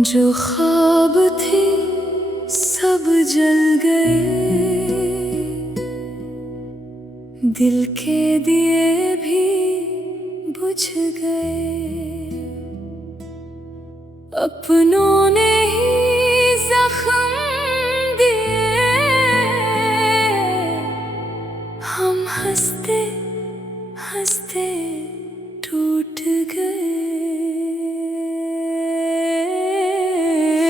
जो ख्वाब थे सब जल गए, दिल के दिए भी बुझ गए। अपनों ने ही जख्म दिए, हम हंसते हंसते टूट गए।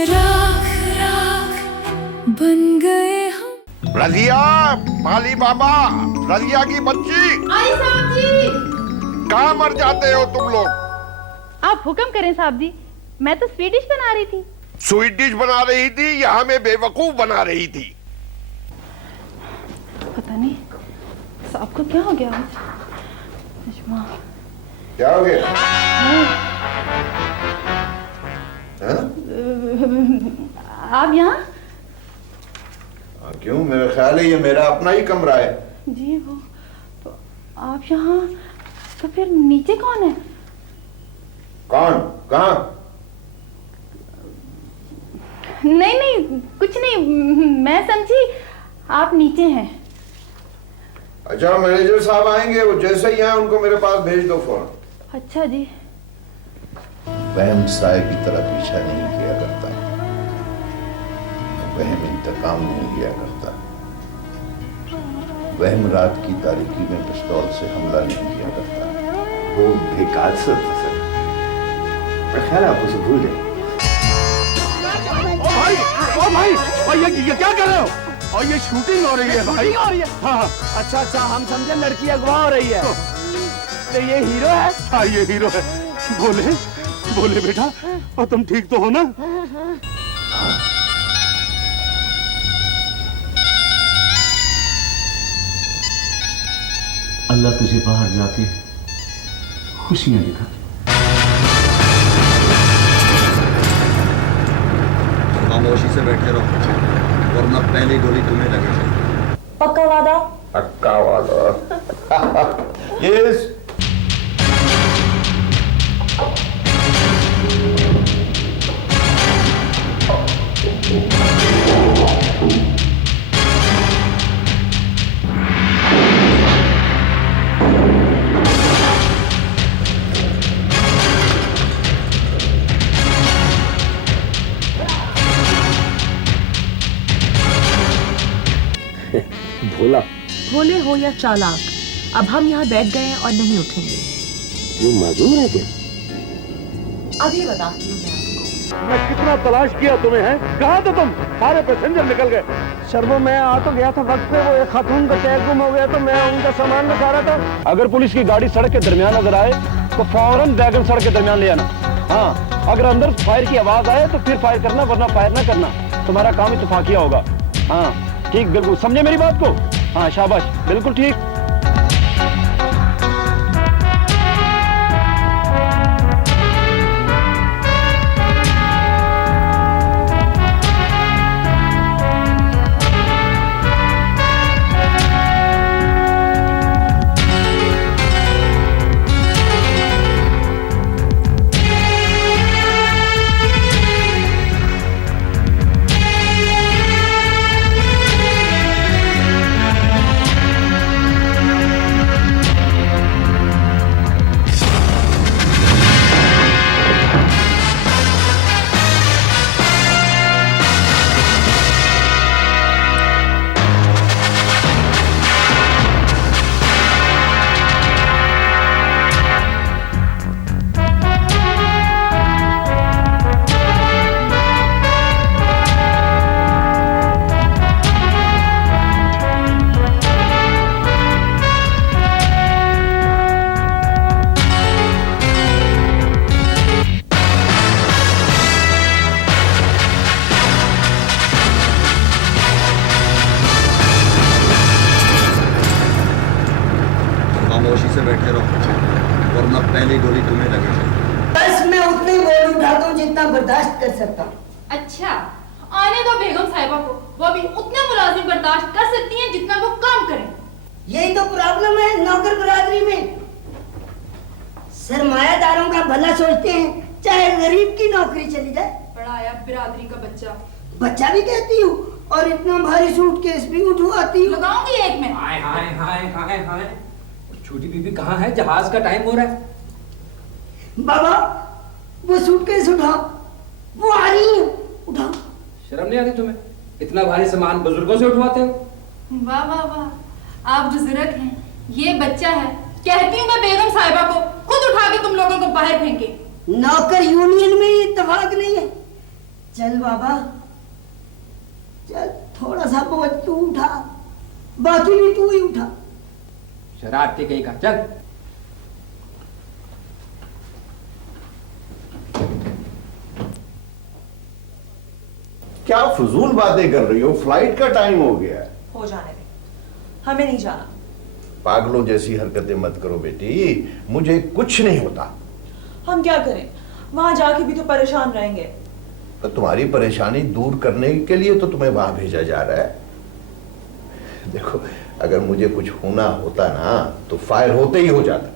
राख राख बन गए हम। रजिया, माली बाबा, रजिया की बच्ची। आई साहब जी। कहाँ मर जाते हो तुम लोग? आप हुक्म करें साहब जी, मैं तो स्वीट डिश बना रही थी। स्वीट डिश बना रही थी या हमें बेवकूफ बना रही थी? पता नहीं साहब को क्या हो गया आज। क्या हो गया? आप यहाँ? क्यों? मेरा ख्याल है ये मेरा अपना ही कमरा है। जी वो तो आप यहाँ, तो फिर नीचे कौन है? कौन? कहाँ? नहीं नहीं कुछ नहीं, मैं समझी आप नीचे हैं। अच्छा, मैनेजर साहब आएंगे, वो जैसे ही आए उनको मेरे पास भेज दो फौरन। अच्छा जी। वहम साए की तरह पीछा नहीं किया करता, वहम इंतकाम नहीं लिया करता, वहम रात की तारीकी में पिस्तौल से हमला नहीं किया करता। वो बेकार से सर, मैं ख्याल आप उसे भूल गए। भाई ये क्या कर रहे हो? और ये शूटिंग हो रही है भाई। हो रही है? हाँ। अच्छा, हम समझे लड़की अगवा हो रही है। तो ये हीरो है? हाँ ये हीरो है। बोले बेटा, और तुम ठीक तो हो ना? अल्लाह तुझे बाहर जाके खुशियां दिखा। खामोशी से बैठे रहो, वरना पहली गोली तुम्हें लगेगी। पक्का वादा? पक्का वादा। यस। भोले हो या चालाक, अब हम यहाँ बैठ गए हैं और नहीं उठेंगे। ये माजूर है क्या? अभी बताती हूँ मैं आपको। मैं कितना तलाश किया तुम्हें, है कहाँ थे तुम? सारे पैसेंजर निकल गए। शर्मो, मैं आ तो गया था वक्त पे, वो एक खातून का टैग गुम हो गया तो मैं उनका सामान बचा रहा था। अगर पुलिस की गाड़ी सड़क के दरमियान नजर आए तो फौरन वैगन सड़क के दरमियान ले आना। हाँ, अगर अंदर फायर की आवाज आए तो फिर फायर करना, वरना फायर ना करना। तुम्हारा काम इत्तेफाकिया होगा। हाँ ठीक, बिल्कुल समझे मेरी बात को? हाँ शाबाश, बिल्कुल ठीक। खामोशी से बैठे रहो, वरना पहली गोली तुम्हें लगेगी। बस मैं उतनी गोली उठाता हूँ जितना बर्दाश्त कर सकता हूँ। अच्छा, आने दो बेगम साहिबा को, वो भी उतने मुलाजिम बर्दाश्त कर सकती हैं जितना वो काम करें। यही तो प्रॉब्लम है नौकर बरादरी में। सरमायादारों का भला सोचते हैं, चाहे गरीब की नौकरी चली जाए। बड़ा आया बिरादरी का बच्चा। बच्चा भी कहती हूँ और इतना भारी सूटकेस भी उठवाती हूँ। लगाऊंगी एक में। हाय हाय हाय हाय हाय, छोटी बीबी कहाँ है? जहाज का टाइम हो रहा है। बाबा वो सूटकेस उठा, वो आ रही है, उठा। शर्म नहीं आती तुम्हें? इतना भारी सामान बुजुर्गों से उठवाते हो? वाह वाह वाह, आप बुजुर्ग हैं, ये बच्चा है। कहती हूँ मैं बेगम साहिबा को खुद उठा के तुम लोगों को बाहर फेंके। नौकर यूनियन में ये इत्तेफाक नहीं है। चल बाबा चल, थोड़ा सा बोझ तू उठा, बाकी भी तू ही उठा। शरारती कहीं का, चल। क्या फजूल बातें कर रही हो? फ्लाइट का टाइम हो गया है। हो जाने दे, हमें नहीं जाना। पागलों जैसी हरकतें मत करो बेटी, मुझे कुछ नहीं होता। हम क्या करें, वहां जाके भी तो परेशान रहेंगे। तो तुम्हारी परेशानी दूर करने के लिए तो तुम्हें वहां भेजा जा रहा है। देखो, अगर मुझे कुछ होना होता ना तो फायर होते ही हो जाता।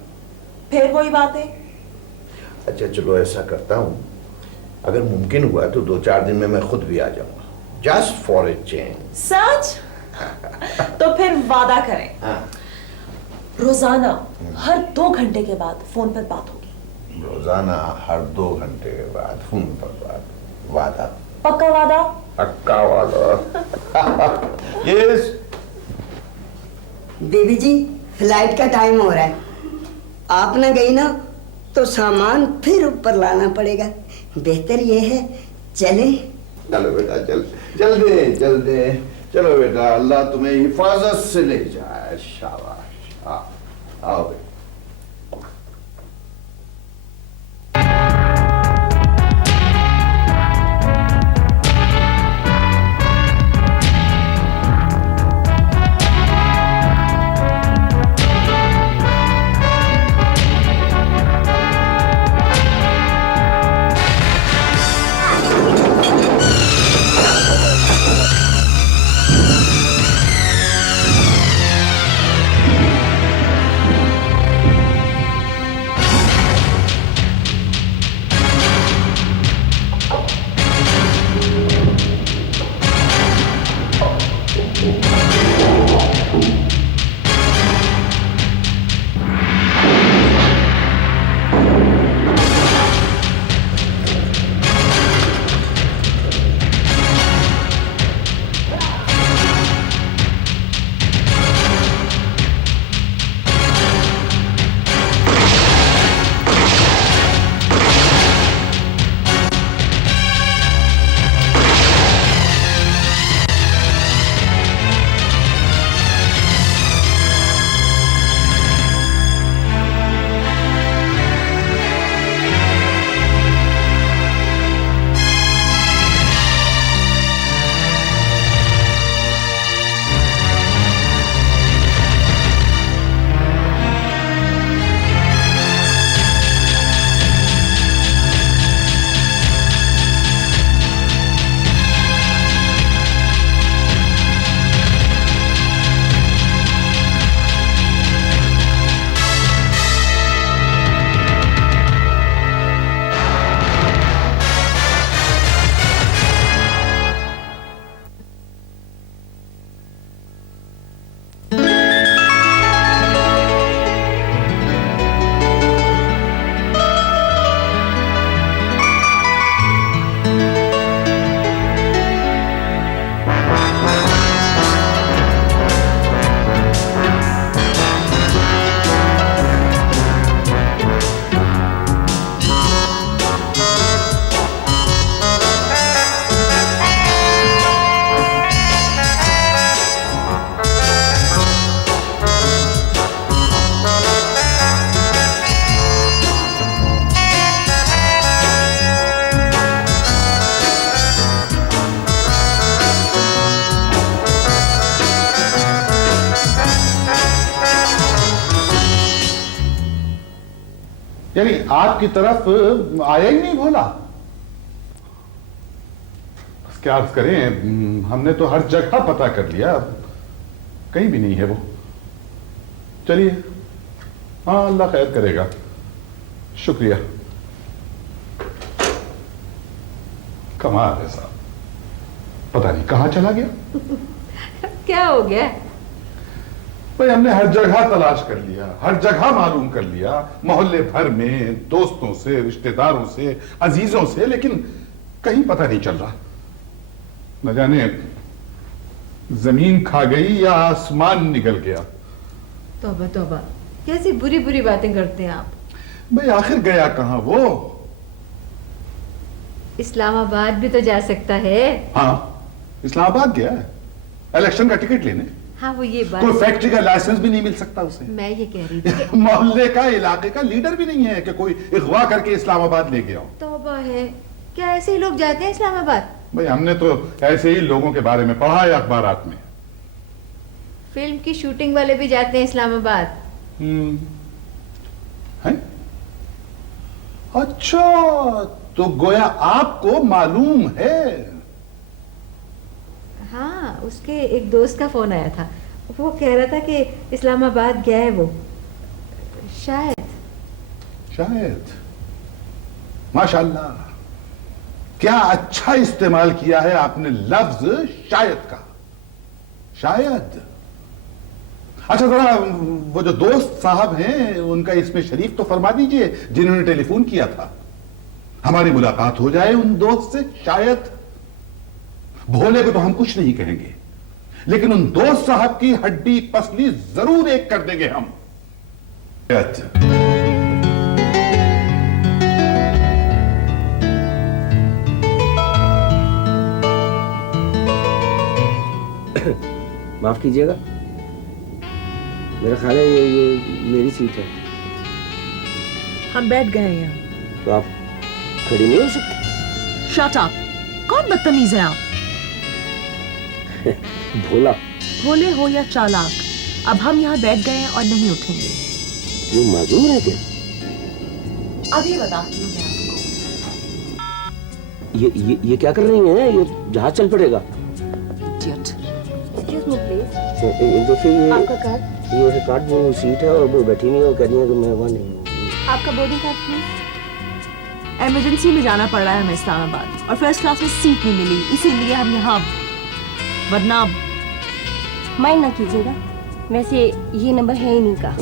फिर वही बात है। अच्छा चलो, ऐसा करता हूं, अगर मुमकिन हुआ तो 2-4 दिन में मैं खुद भी आ जाऊंगा, जस्ट फॉर ए चेंज। सच? तो फिर वादा करें, हाँ। रोजाना हर 2 घंटे के बाद फोन पर बात होगी। रोजाना हर 2 घंटे के बाद फोन पर बात। वादा? पक्का वादा? पक्का वादा। यस। बेबी जी फ्लाइट का टाइम हो रहा है, आप ना गई ना तो सामान फिर ऊपर लाना पड़ेगा। बेहतर ये है चले। चलो बेटा, चल दे। चलो बेटा, अल्लाह तुम्हें हिफाजत से ले जाए। शाबाश। आओ बेटा। यानी आपकी तरफ आया ही नहीं भोला? बस क्या अर्ज करें, हमने तो हर जगह पता कर लिया, कहीं भी नहीं है वो। चलिए, हाँ अल्लाह खैर करेगा। शुक्रिया। कमाल है साहब, पता नहीं कहां चला गया। क्या हो गया? भाई हमने हर जगह तलाश कर लिया, हर जगह मालूम कर लिया, मोहल्ले भर में, दोस्तों से, रिश्तेदारों से, अजीजों से, लेकिन कहीं पता नहीं चल रहा। न जाने जमीन खा गई या आसमान निकल गया। तौबा तौबा, कैसी बुरी बुरी बातें करते हैं आप। भाई आखिर गया कहां वो? इस्लामाबाद भी तो जा सकता है। हाँ, इस्लामाबाद गया है इलेक्शन का टिकट लेने। हाँ वो ये बात, कोई फैक्ट्री का लाइसेंस भी नहीं मिल सकता उसे। मैं ये कह रही थी कि मोहल्ले का, इलाके का लीडर भी नहीं है कि कोई अगवा करके इस्लामाबाद ले गया हो। तौबा है, क्या ऐसे ही लोग जाते हैं इस्लामाबाद? भाई हमने तो ऐसे ही लोगों के बारे में पढ़ा है अखबारात में। फिल्म की शूटिंग वाले भी जाते हैं इस्लामाबाद। हैं? अच्छा, तो गोया आपको मालूम है? हाँ, उसके एक दोस्त का फोन आया था, वो कह रहा था कि इस्लामाबाद गया है वो, शायद। शायद, माशाल्लाह, क्या अच्छा इस्तेमाल किया है आपने लफ्ज शायद का। शायद। अच्छा जरा वो जो दोस्त साहब हैं उनका इसमें शरीफ तो फरमा दीजिए जिन्होंने टेलीफोन किया था। हमारी मुलाकात हो जाए उन दोस्त से। शायद भोले को तो हम कुछ नहीं कहेंगे, लेकिन उन दोस्त साहब की हड्डी पसली जरूर एक कर देंगे हम। माफ कीजिएगा, मेरा ख्याल है ये मेरी सीट है। हम बैठ गए हैं यहाँ। तो आप खड़ी नहीं हो सकती? शट अप, कौन बदतमीज है आप? भोला। भोले हो या चालाक, अब हम यहाँ बैठ गए हैं और नहीं उठेंगे। ये माजूर है क्या? अभी बताती हूँ मैं आपको। ये क्या कर रही हैं? ये जहाज चल पड़ेगा। Idiot. Excuse me, please. देखिए आपका कार्ड? ये कार्ड वो सीट है और वो बैठी नहीं, वो कह रही है कि मैं वहाँ नहीं हूँ। आपका बोर्डिंग कार्ड प्लीज। इमरजेंसी में जाना पड़ रहा है हमें इस्लामाबाद और फर्स्ट क्लास में सीट नहीं मिली, इसीलिए हम यहाँ, वरना माइंड ना कीजिएगा, वैसे ये नंबर है ही नहीं का।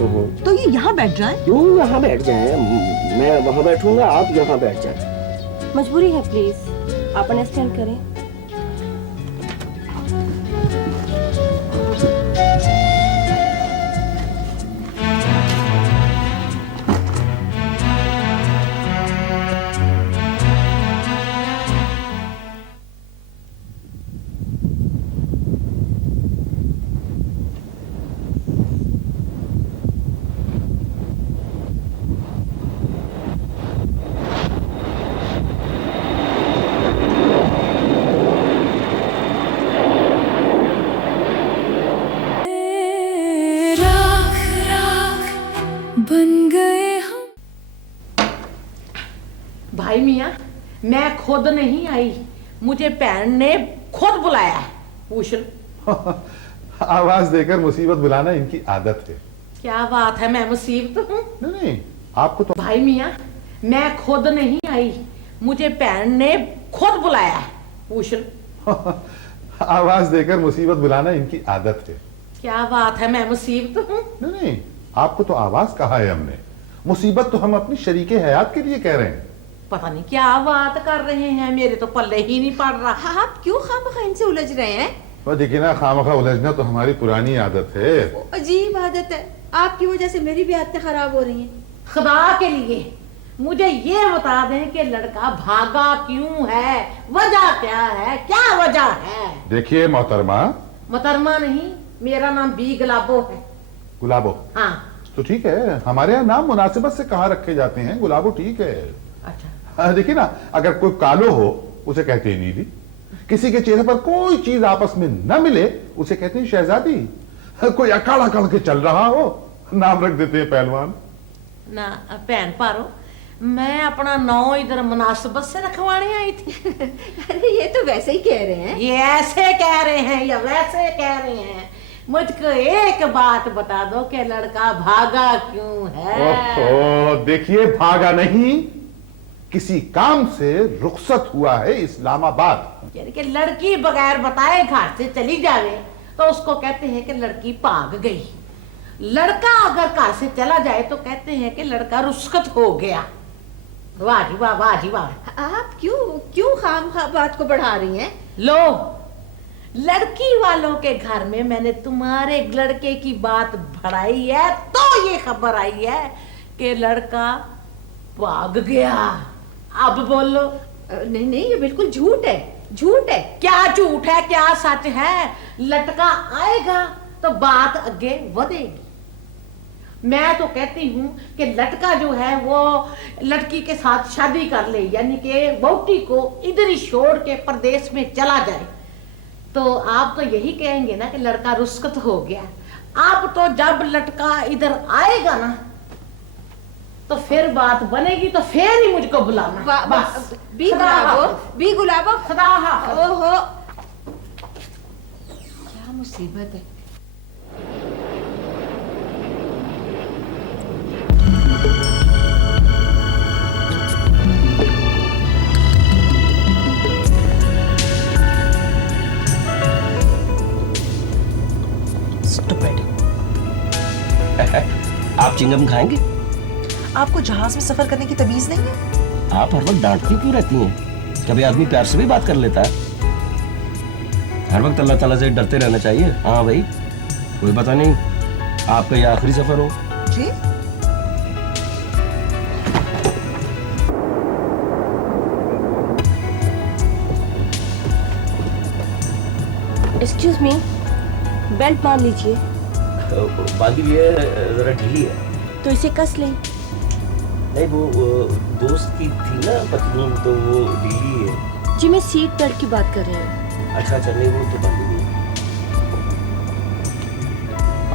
तो ये यहाँ बैठ जाए। क्यों यहाँ बैठ जाए? मैं वहाँ बैठूंगा, आप यहाँ बैठ जाए। मजबूरी है, प्लीज आप अंडरस्टैंड करें। बन गए हम। भाई मियाँ, मैं खुद नहीं आई, मुझे बहन ने खुद बुलाया है। पूछ लो। आवाज देकर मुसीबत बुलाना इनकी आदत है। क्या बात है, मैं मुसीबत हूँ? नहीं, आपको तो। भाई मियाँ, मैं खुद नहीं आई, मुझे बहन ने खुद बुलाया है। पूछ लो। आवाज देकर मुसीबत बुलाना इनकी आदत है। क्या बात है, मैं मुसीबत हूँ? नहीं, आपको तो आवाज कहा है हमने, मुसीबत तो हम अपनी शरीके हयात के लिए कह रहे हैं। पता नहीं क्या बात कर रहे हैं, मेरे तो पल्ले ही नहीं पड़ रहा। आप क्यों खामखा इनसे उलझ रहे हैं? तो देखिए ना, खामखा उलझना तो हमारी पुरानी आदत है। अजीब आदत है, आपकी वजह से मेरी भी आदतें खराब हो रही हैं। खुदा के लिए मुझे ये बता दें कि लड़का भागा क्यों है, वजह क्या है, क्या वजह है? देखिए मोहतरमा। मोहतरमा नहीं, मेरा नाम बी गुलाबो है। गुलाबो? हाँ। तो ठीक है, हमारे यहाँ नाम मुनासिबत से कहाँ रखे जाते हैं, गुलाबो ठीक है। अच्छा। देखिए ना, अगर कोई कालो हो उसे कहते हैं नीली, किसी के चेहरे पर कोई चीज आपस में न मिले उसे कहते हैं शहजादी, कोई अकड़ अकड़ के चल रहा हो नाम रख देते हैं पहलवान। ना पहन पारो, मैं अपना नाम इधर मुनासिबत से रखवाने आई थी। अरे ये तो वैसे ही कह रहे हैं। ये ऐसे कह रहे हैं या वैसे कह रहे हैं? मुझको एक बात बता दो कि लड़का भागा क्यों है? देखिए, भागा नहीं, किसी काम से रुखसत हुआ है इस्लामाबाद। यानी कि लड़की बगैर बताए घर से चली जावे तो उसको कहते हैं कि लड़की भाग गई। लड़का अगर घर से चला जाए तो कहते हैं कि लड़का रुस्खत हो गया। वाह जी वाह, वाह जी वाह। आप क्यों खामखा बात को बढ़ा रही हैं? लो, लड़की वालों के घर में मैंने तुम्हारे लड़के की बात बढ़ाई है तो ये खबर आई है कि लड़का भाग गया। अब बोलो। नहीं, ये बिल्कुल झूठ है, झूठ है। क्या झूठ है क्या सच है? लटका आएगा तो बात आगे बढ़ेगी। मैं तो कहती हूँ कि लटका जो है वो लड़की के साथ शादी कर ले, यानी कि वोटी को इधर ही छोड़ के प्रदेश में चला जाए। तो आप तो यही कहेंगे ना कि लड़का रुस्खत हो गया। अब तो जब लटका इधर आएगा ना तो फिर बात बनेगी, तो फिर ही मुझको बुलाना। बस बी गुलाबो खुदा हाफ़िज़। ओहो, क्या मुसीबत है। आप चिंगम खाएंगे? आपको जहाज में सफर करने की तमीज नहीं है? आप हर वक्त डांटती क्यों रहती हैं? कभी आदमी प्यार से भी बात कर लेता है। हर वक्त अल्लाह ताला से डरते रहना चाहिए। हाँ भाई, कोई पता नहीं आपका ये आखिरी सफर हो। जी? एक्सक्यूज मी, बेल्ट बांध लीजिए। बाकी ये जरा ढीली है तो इसे कस लें। नहीं, वो दोस्त की थी ना पतलून, तो वो ढीली है। जी मैं सीट बेल्ट की बात कर रही हूँ। अच्छा, नहीं वो तो बांधी नहीं।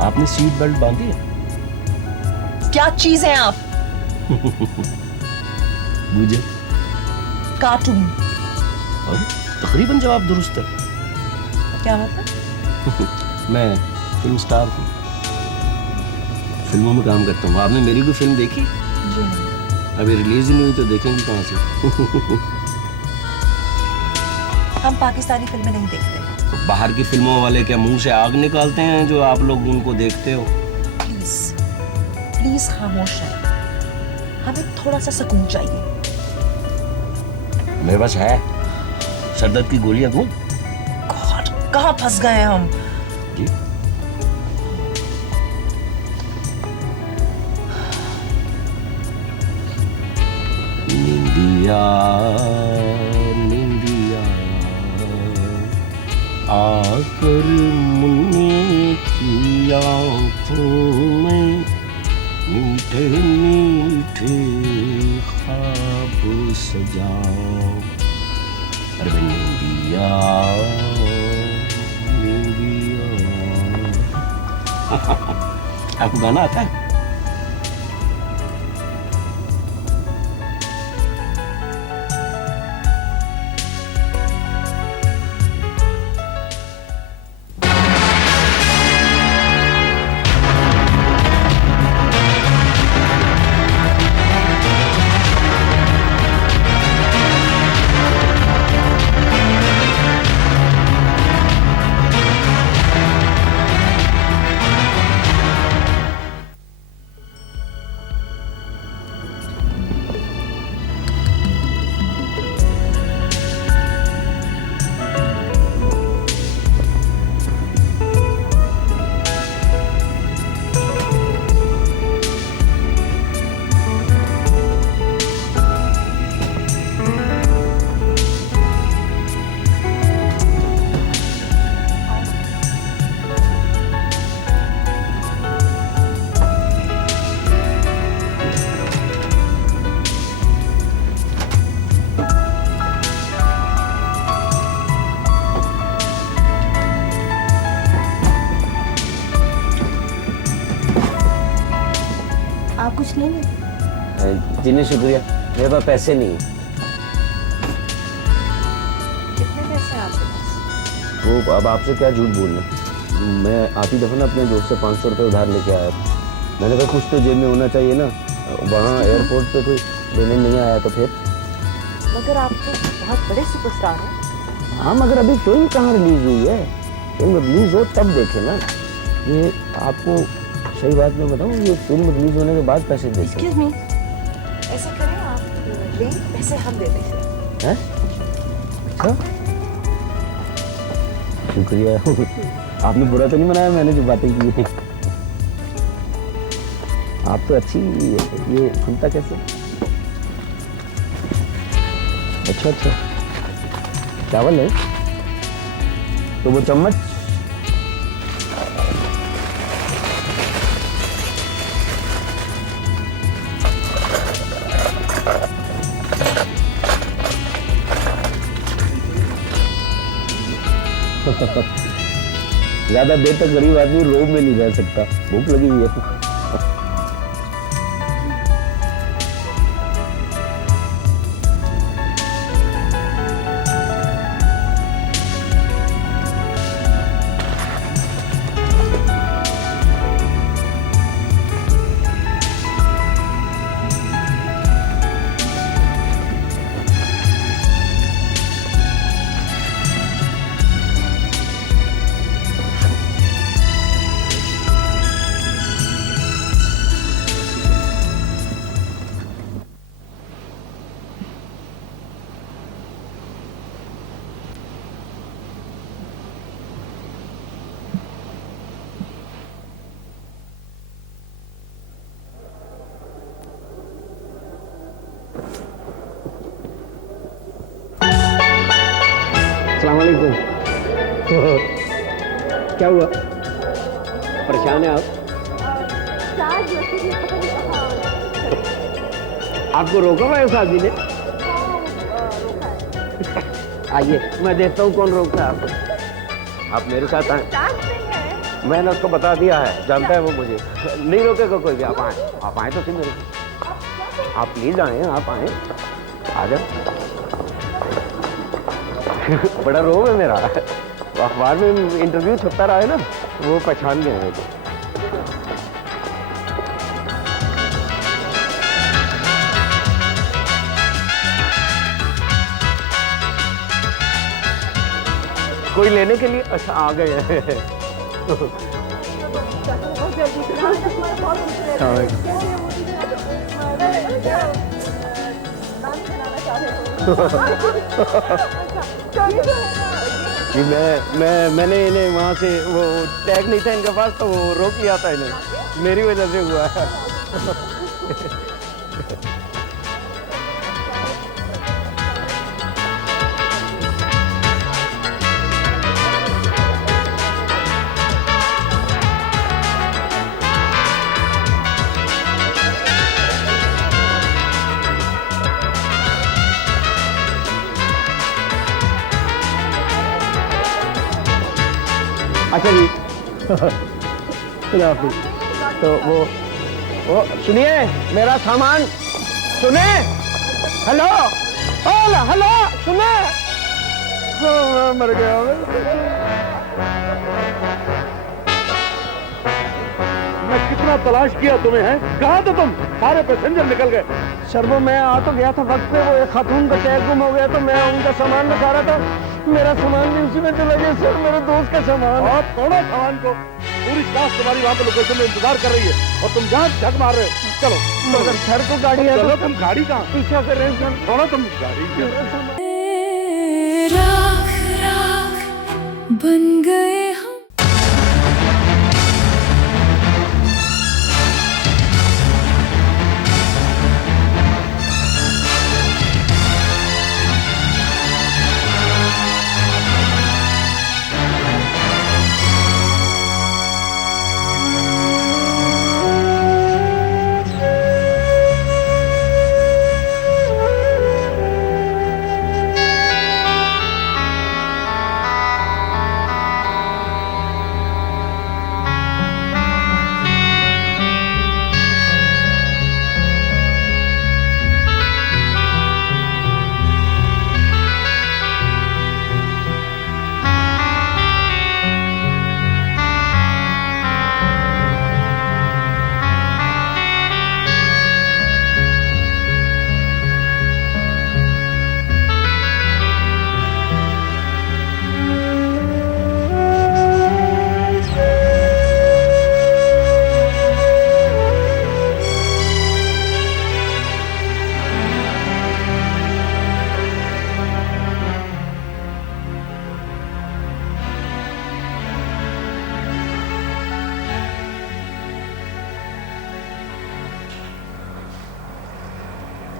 आपने सीट बेल्ट बांधी है? क्या चीज है आप? मुझे कार्टून। और तकरीबन जवाब दुरुस्त है। क्या मतलब? मैं फिल्म स्टार हूँ, फिल्मों में काम करता हूँ। आपने मेरी कोई फिल्म देखी? जी नहीं। अभी रिलीज नहीं हुई तो देखेंगे कहाँ से? हम पाकिस्तानी फिल्में नहीं देखते। तो बाहर की फिल्मों वाले क्या मुंह से आग निकालते हैं जो आप लोग उनको देखते हो? प्लीज प्लीज खामोश है, हमें थोड़ा सा सुकून चाहिए। मेरे पास है, सरदर्द की गोलियां दूं? गॉड, कहाँ फंस गए हम? जी? निंदिया निंदिया आकर मुन्ने की आंखों में मीठे मीठे ख्वाब सजा। अरे निंदिया निंदिया। आपको गाना आता है? आप कुछ नहीं लेते? जी नहीं, शुक्रिया, मेरे पास पैसे नहीं। कितने पैसे हैं आपके पास? वो अब आपसे क्या झूठ बोलना। मैं आती दफा ना अपने दोस्त से 500 रुपये उधार लेके आया था। मैंने कहा कुछ तो जेब में होना चाहिए ना। वहाँ एयरपोर्ट पे कोई लेने नहीं आया तो फिर मगर आप तो बहुत बड़े सुपरस्टार हैं। हाँ, मगर अभी फिल्म कहाँ रिलीज हुई है? फिल्म रिलीज हो तब देखे ना। ये आपको सही बात मैं बताऊँ, ये फिल्म रिलीज होने के बाद पैसे देते एक्सक्यूज मी, ऐसा करें आप लें, पैसे हम देते हैं। अच्छा, शुक्रिया। आपने बुरा तो नहीं मनाया मैंने जो बातें की? आप तो अच्छी, ये खुलता कैसे? अच्छा अच्छा, चावल है तो वो चम्मच। ज्यादा देर तक गरीब आदमी रोब में नहीं रह सकता, भूख लगी हुई है। अस्सलाम वालेकुम। क्या हुआ, परेशान है आप? आपको रोका हुआ है साहब जी ने? आइए, मैं देखता हूँ कौन रोकता है आपको। आप मेरे साथ आए। मैंने उसको बता दिया है, जानता है वो मुझे। नहीं रोकेगा कोई भी। आप आए तो सही मेरे को। आप प्लीज आए, आप आए, आ जाओ। बड़ा रोब है मेरा, अखबार में इंटरव्यू छपता रहा है ना, वो पहचान गए मेरे को। कोई लेने के लिए? अच्छा, आ गए हैं। जी मैंने इन्हें वहाँ से, वो टैग नहीं था इनके पास तो वो रोक लिया था इन्हें, मेरी वजह से हुआ है। अच्छा जी, खुदा हाफिज़। तो वो सुनिए, मेरा सामान सुने। हेलो हेलो, सुने। मर गया मैं। कितना तलाश किया तुम्हें, है कहाँ थे तुम? सारे पैसेंजर निकल गए। सर वो मैं आ तो गया था वक्त पे, वो एक खातून का टैग गुम हो गया तो मैं उनका सामान दिखा रहा था। मेरा सामान भी उसी में चला गया सर, मेरे दोस्त का सामान। और थोड़ा सामान को, पूरी क्लास तुम्हारी वहाँ पे लोकेशन में इंतजार कर रही है और तुम जहाँ झक मार रहे हो। चलो मगर सर को गाड़ी है। चलो तुम गाड़ी कहाँ पीछा कर रहे हो? थोड़ा तुम गाड़ी बन गए हम।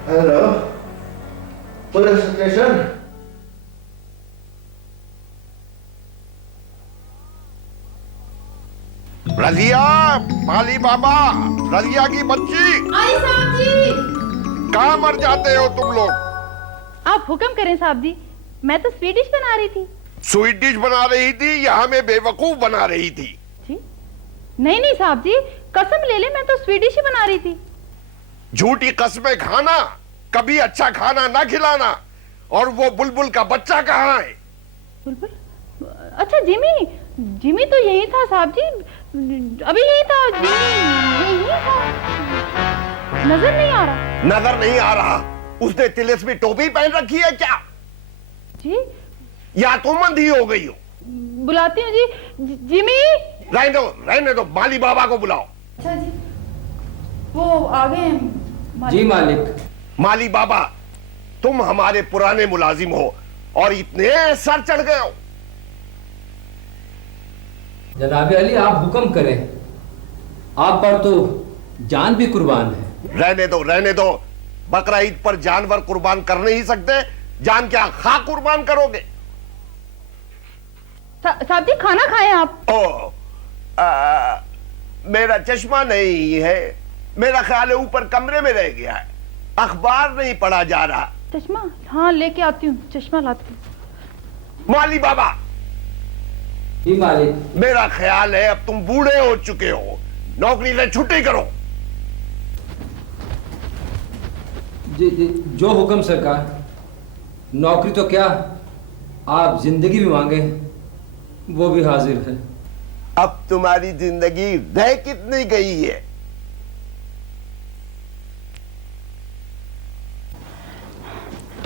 Hello, police station. रजिया, माली बाबा, रजिया की बच्ची। आई साहब जी। कहाँ मर जाते हो तुम लोग? आप हुक्म करें साहब जी, मैं तो स्वीडिश बना रही थी। स्वीट डिश बना रही थी या हमें बेवकूफ बना रही थी? जी नहीं नहीं साहब जी, कसम ले ले, मैं तो स्वीडिश ही बना रही थी। झूठी कस्में खाना, कभी अच्छा खाना ना खिलाना। और वो बुलबुल का बच्चा कहाँ है? बुलबुल? अच्छा जिमी, जिमी तो यही था साहब जी, अभी यही था। जिमी यही था, नजर नहीं आ रहा। नजर नहीं आ रहा? उसने तिलिस्मी टोपी पहन रखी है क्या? जी या तुम अंधी हो गई हो? बुलाती हूँ जी। जिमी, रहने दो, माली बाबा को बुलाओ। अच्छा जी, वो आ गए हैं। जी मालिक। माली बाबा, तुम हमारे पुराने मुलाजिम हो और इतने सर चढ़ गए हो। जनाब अली, आप हुक्म करें, आप पर तो जान भी कुर्बान है। रहने दो, बकरा ईद पर जानवर कुर्बान कर नहीं सकते, जान क्या खाक कुर्बान करोगे? साहब जी खाना खाएं आप। मेरा चश्मा नहीं है, मेरा ख्याल है ऊपर कमरे में रह गया है, अखबार नहीं पढ़ा जा रहा। चश्मा? हाँ लेके आती हूँ, चश्मा लाती हूँ। माली बाबा। जी मालिक। मेरा ख्याल है अब तुम बूढ़े हो चुके हो, नौकरी से छुट्टी करो। जी, जो हुक्म सरकार। नौकरी तो क्या, आप जिंदगी भी मांगे वो भी हाजिर है। अब तुम्हारी जिंदगी रह कितनी गई है?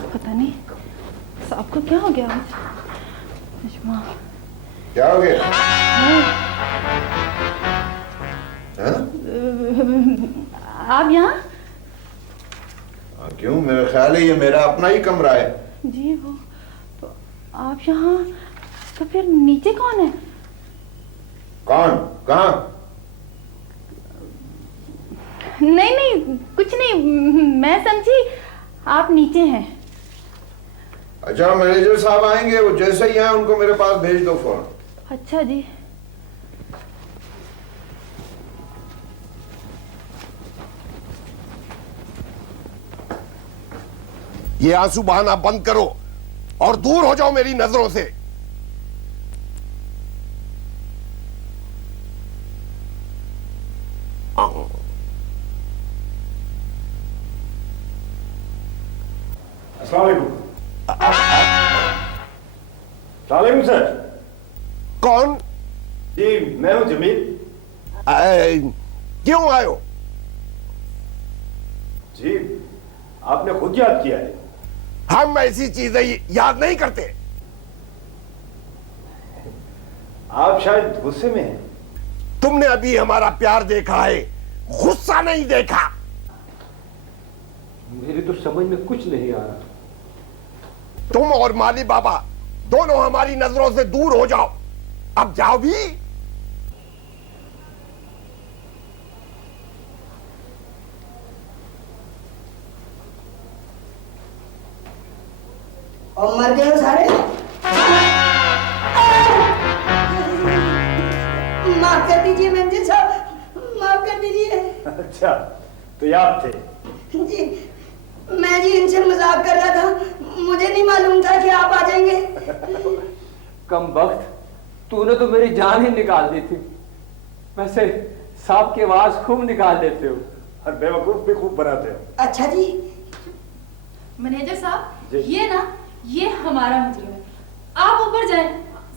पता नहीं साहब को क्या हो गया आज। चश्मा क्या हो गया? आप यहाँ? क्यों? मेरा ख्याल है ये मेरा अपना ही कमरा है। जी वो तो आप यहाँ, तो फिर नीचे कौन है? कौन? कहाँ? नहीं नहीं कुछ नहीं, मैं समझी आप नीचे हैं। अच्छा, मैनेजर साहब आएंगे, वो जैसे ही आए उनको मेरे पास भेज दो फोन। अच्छा जी। ये आंसू बहाना बंद करो और दूर हो जाओ मेरी नजरों से। अस्सलाम वालेकुम सर। कौन? जी मैं हूं जमील। क्यों आए हो? जी आपने खुद याद किया है। हम ऐसी चीजें याद नहीं करते। आप शायद गुस्से में हैं। तुमने अभी हमारा प्यार देखा है, गुस्सा नहीं देखा। मेरी तो समझ में कुछ नहीं आ रहा। तुम और माली बाबा दोनों हमारी नजरों से दूर हो जाओ। अब जाओ भी। और मर गए हो सारे। माफ कर दीजिए मैनेजर साहब, माफ कर दीजिए। अच्छा तो ये आप थे? जी मैं जी इनसे मजाक कर रहा था, मुझे नहीं मालूम था कि आप आ जाएंगे। कम वक्त, तूने तो मेरी जान ही निकाल दी थी। वैसे सांप की आवाज खूब निकाल देते हो और बेवकूफ भी खूब बनाते हो। अच्छा जी। मैनेजर साहब ये ना, ये हमारा मुजरिम है, आप ऊपर जाएं,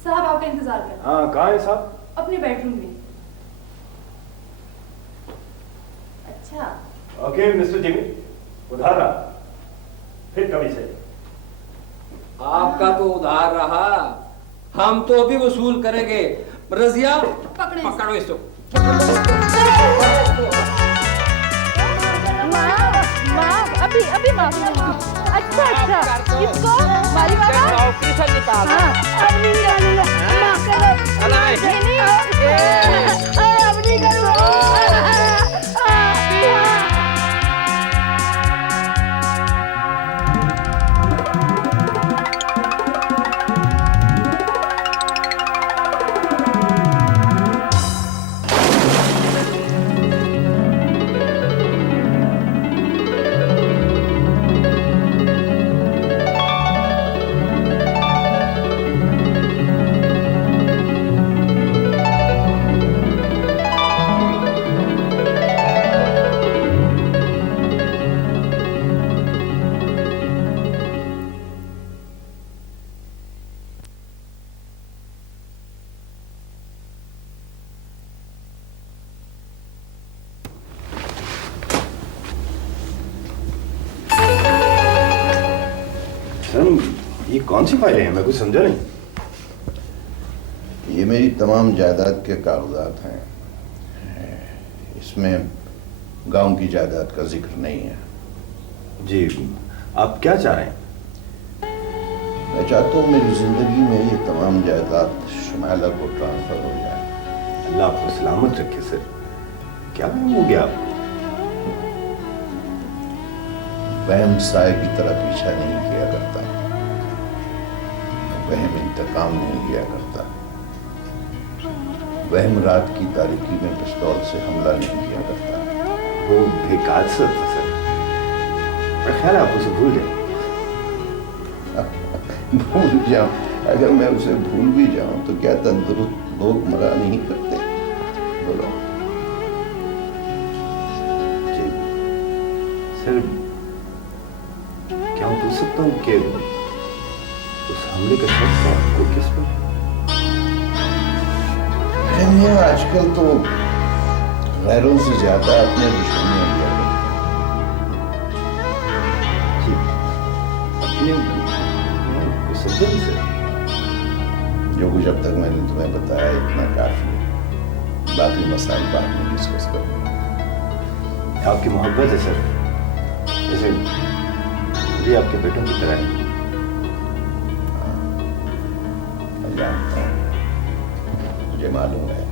साहब आपका इंतजार कर। हाँ कहाँ है साहब? अपने बेडरूम में। अच्छा ओके मिस्टर जिमी, उधार रहा, फिर कभी से। आपका तो उधार रहा, हम तो अभी वसूल करेंगे। रजिया पकड़ो इसको। अभी अभी माफ। अच्छा अच्छा किसको? मारी बाबा नौकरी से निकाल। अब नहीं करूंगा, माफ करो। नहीं अब नहीं करूंगा। सर ये कौन सी फाइलें हैं, मैं कुछ समझा नहीं। ये मेरी तमाम जायदाद के कागजात हैं। इसमें गांव की जायदाद का जिक्र नहीं है। जी आप क्या चाह रहे हैं? मैं चाहता हूँ मेरी जिंदगी में ये तमाम जायदाद शुमाइला को ट्रांसफर हो जाए। अल्लाह आपको सलामत रखे सर। क्या हो गया आपको? वहम साए की तरह पीछा नहीं किया करता, वहम इंतकाम नहीं लिया करता, वहम रात की तारीकी में पिस्तौल से हमला नहीं किया करता। वो बेकार था सर, पर ख्याल आप उसे भूल गए। भूल जाऊं? अगर मैं उसे भूल भी जाऊं तो क्या तंदुरुस्त लोग मरा नहीं करते? बोलो। जी सर, क्या मैं पूछ सकता हूँ कि उस हमले का शक आपको किस पर? आजकल तो गैरों से ज्यादा अपने दुश्मनियां किया करते हैं। जो कुछ अब तक मैंने तुम्हें बताया इतना काफी है, बाकी मसाइल बाद में डिस्कस करूंगा। आपकी मोहब्बत है सर, जैसे ये आपके बेटों की तरह है। मैं जानता हूँ, मुझे मालूम है।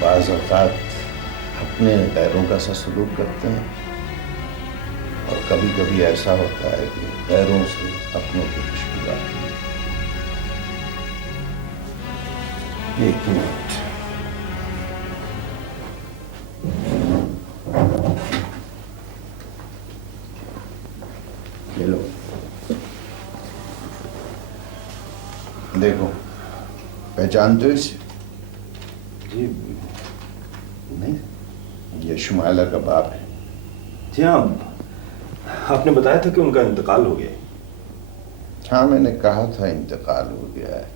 बाज़ औक़ात अपने गैरों का सा सलूक करते हैं और कभी कभी ऐसा होता है कि गैरों से अपनों की खुशबू आती है। एक मिनट। ले लो, देखो, पहचानते हो इसे? जी नहीं। ये शुमाइला का बाप है। जी हाँ, आपने बताया था कि उनका इंतकाल हो गया। हाँ, मैंने कहा था इंतकाल हो गया है।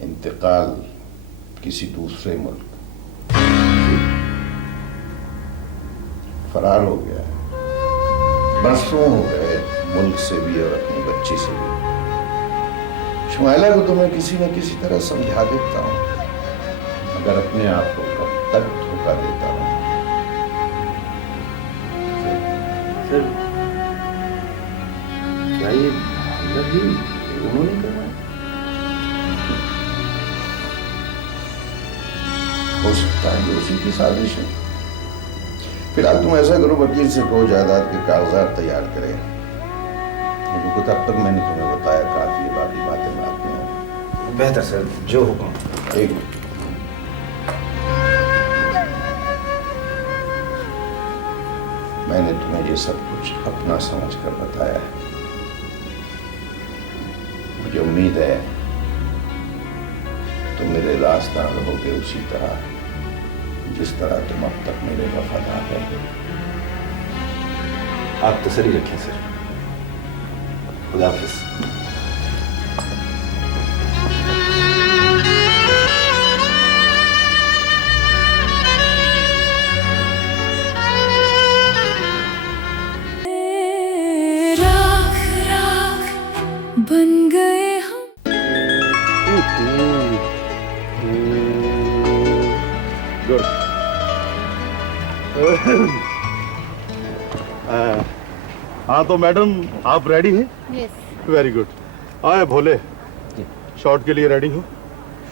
इंतकाल किसी दूसरे मुल्क, फरार हो गया है। बरसों हो गए मुल्क से भी और अपनी बच्ची से भी। शुमाइला को तो मैं किसी न किसी तरह समझा देता हूँ, मगर अपने आप को कब तक धोखा देता हूँ। सर क्या ये हमला भी उन्होंने करवाया? हो सकता है कि उसी की साजिश है। फिलहाल तुम ऐसा करो, वकील से कहो जायदाद के कागजात तैयार करें, क्योंकि तब तक मैंने तुम्हें बताया काफी है, बाकी बातें बात में होंगी। बेहतर सर, जो हुक्म। एक मिनट। मैंने तुम्हें ये सब कुछ अपना समझकर बताया है। मुझे उम्मीद है तुम मेरे रास्ता रहोगे उसी तरह जिस तरह तुम अब तक मेरे वफादार रहे। आप तसल्ली रखें सर। खुदा हाफिज़। बन गए हम। गुड। हाँ तो मैडम आप रेडी हैं? यस। Very good. आए भोले, शॉट के लिए रेडी हो?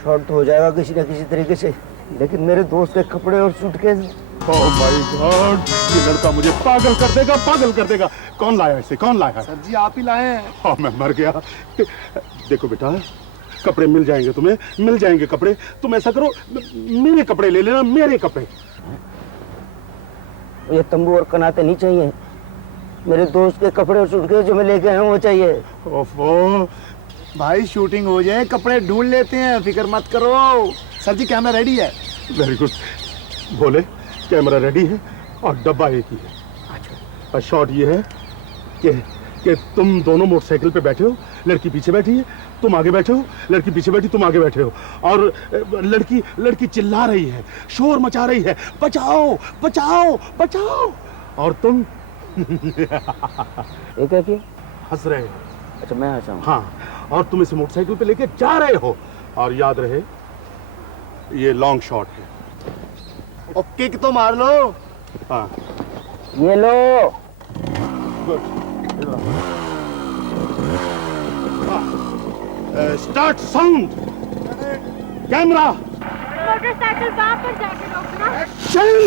शॉट तो हो जाएगा किसी न किसी तरीके से, लेकिन मेरे दोस्त के कपड़े और सूटकेस। ओह माय गॉड, ये लड़का मुझे पागल कर देगा, पागल कर देगा। कौन लाया इसे, कौन लाया? सर जी आप ही लाए हैं। हाँ मैं मर गया। देखो बेटा, कपड़े मिल जाएंगे तुम्हें, मिल जाएंगे कपड़े। तुम ऐसा करो, मेरे कपड़े ले लेना, मेरे कपड़े। ये तंबू और कनाते नहीं चाहिए, मेरे दोस्त के कपड़े और सूटकेस जो मैं लेके आया हूँ वो चाहिए। ओफो भाई शूटिंग हो जाए, कपड़े ढूंढ लेते हैं, फिक्र मत करो। सर जी कैमरा रेडी है। Very good. बोले कैमरा रेडी है और डब्बा एक ही है। अच्छा, शॉट ये है कि तुम दोनों मोटरसाइकिल पे बैठे हो, लड़की पीछे बैठी है, तुम आगे बैठे हो, लड़की पीछे बैठी, तुम आगे बैठे हो, और लड़की चिल्ला रही है, शोर मचा रही है, बचाओ बचाओ बचाओ, और ये क्या किया? हंस रहे हो? अच्छा मैं हंसा हूं। हाँ, और तुम इसे मोटरसाइकिल पे लेके जा रहे हो, और याद रहे ये लॉन्ग शॉट है। और किक तो मार लो। हाँ ये लो। स्टार्ट साउंड, कैमरा, मोटरसाइकिल वहां पर जाके रोकना। एक्शन।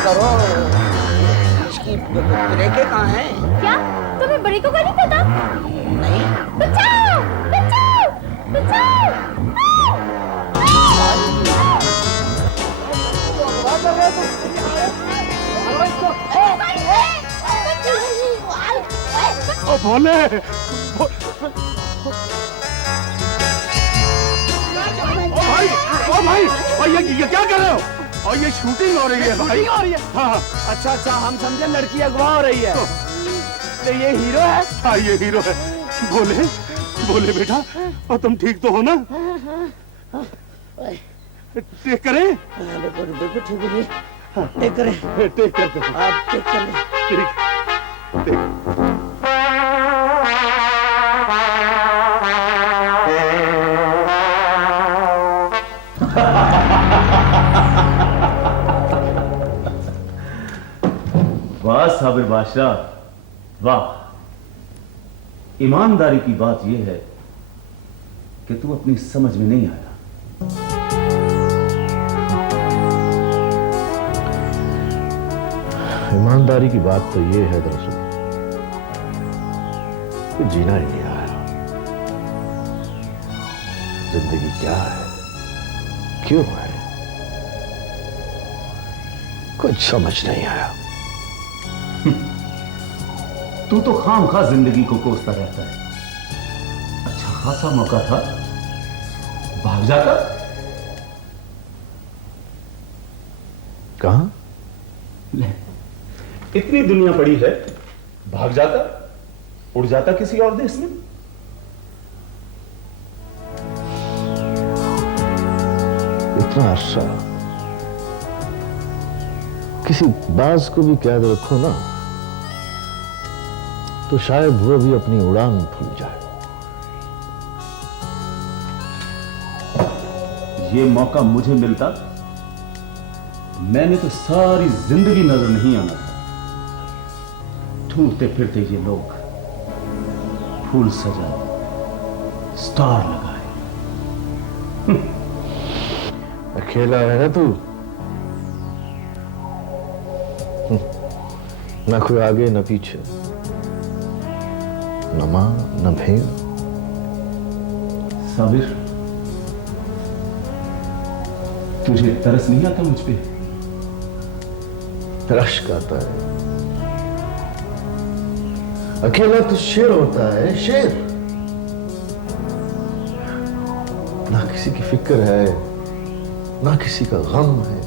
करो, इसकी ब्रेकें कहाँ हैं? क्या तुम्हें बड़ी को का नहीं पता? नहीं। बचाओ बचाओ बचाओ। ओ भोले, ओ भाई, और ये क्या कर रहे हो? और ये शूटिंग हो रही है भाई। शूटिंग हो रही है? हाँ। अच्छा अच्छा, हम समझे लड़की अगवा हो रही है। तो ये हीरो है? हाँ ये हीरो है। बोले बोले बेटा, और तुम ठीक तो हो ना? टेक करें? बिल्कुल ठीक है। टेक करें। टेक करते हैं। आप टेक कर लें। ठीक ठीक। वाह साबिर बादशाह, वाह। ईमानदारी की बात यह है कि तू अपनी समझ में नहीं आया। ईमानदारी की बात तो ये है दरअसल कि जीना ही नहीं आया। जिंदगी क्या है, क्यों है, कुछ समझ नहीं आया। तू तो खामखा जिंदगी को कोसता रहता है। अच्छा खासा मौका था, भाग जाता। कहां? इतनी दुनिया पड़ी है, भाग जाता, उड़ जाता किसी और देश में। इतना अरसा किसी बाज को भी कैद रखो ना, तो शायद वो भी अपनी उड़ान भूल जाए। ये मौका मुझे मिलता, मैंने तो सारी जिंदगी नजर नहीं आना था। ढूंढते फिरते ये लोग फूल सजाए, स्टार लगाए। अकेला है ना तू? न कोई आगे न पीछे, न मां न भेड़। साबिर, तुझे तरस नहीं आता मुझ पे? रश्क आता है। अकेला तो शेर होता है, शेर। ना किसी की फिक्र है, ना किसी का गम है।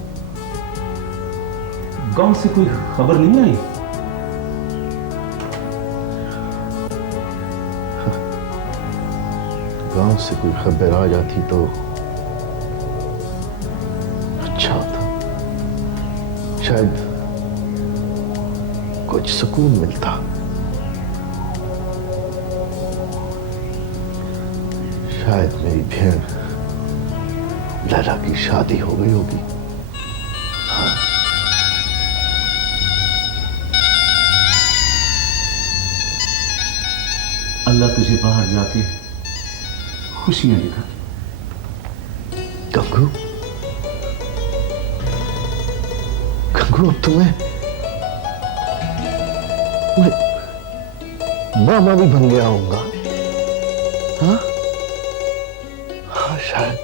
गांव से कोई खबर नहीं आई? गांव से कोई खबर आ जाती तो अच्छा था, शायद कुछ सुकून मिलता। शायद मेरी बहन लैला की शादी हो गई होगी। हाँ। अल्लाह तुझे बाहर जाके खुशियां दिखा। गंगू, गंगू, अब तुम्हें मामा भी बन गया होगा। हाँ हाँ, शायद।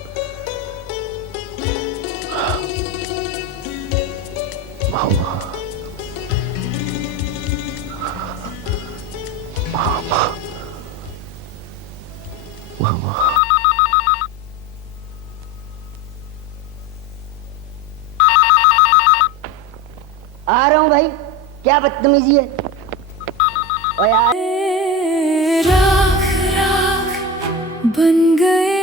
मामा आ रहा हूँ भाई, क्या बदतमीजी है। ओ यार राख राख बन गए